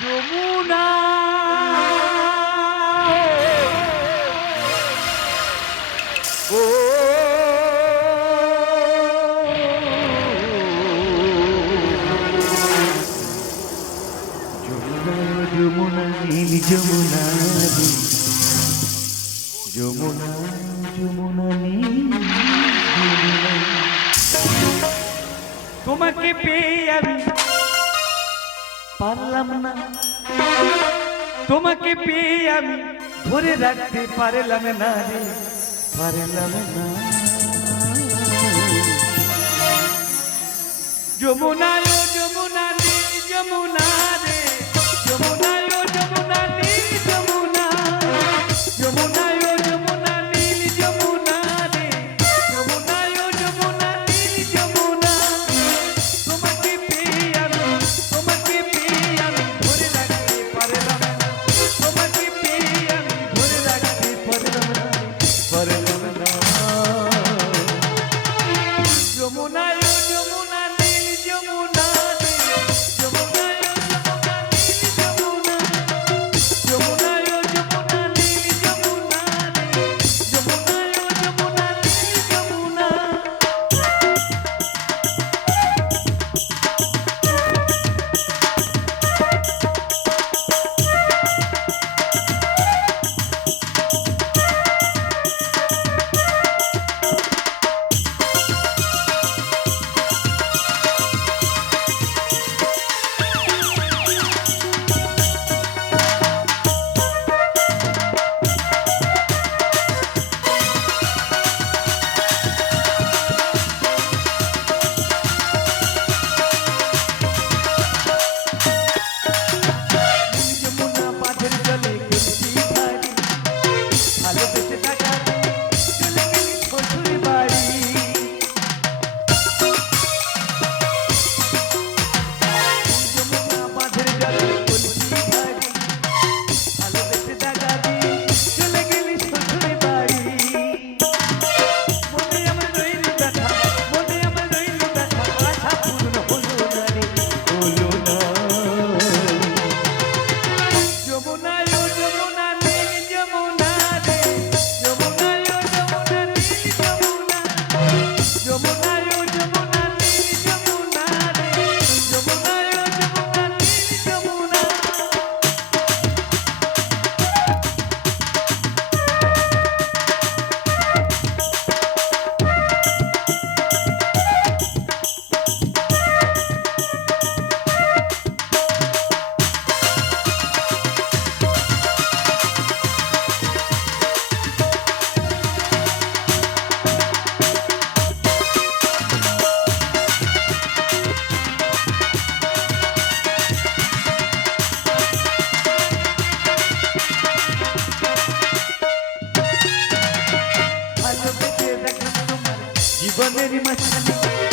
যমুনা। ও। যমুনা নীল যমুনা। যমুনা যমুনা। তোমাকে পেয়ে আমি পারলাম না। তোমাকে পেয়ে আমি ধরে রাখতে পারলাম না রে, পারলাম না। যমুনা রে যমুনা রে যমুনা রে যমুনা রে যমুনা রে, যমুনা যমুনা মনের মাঝখানে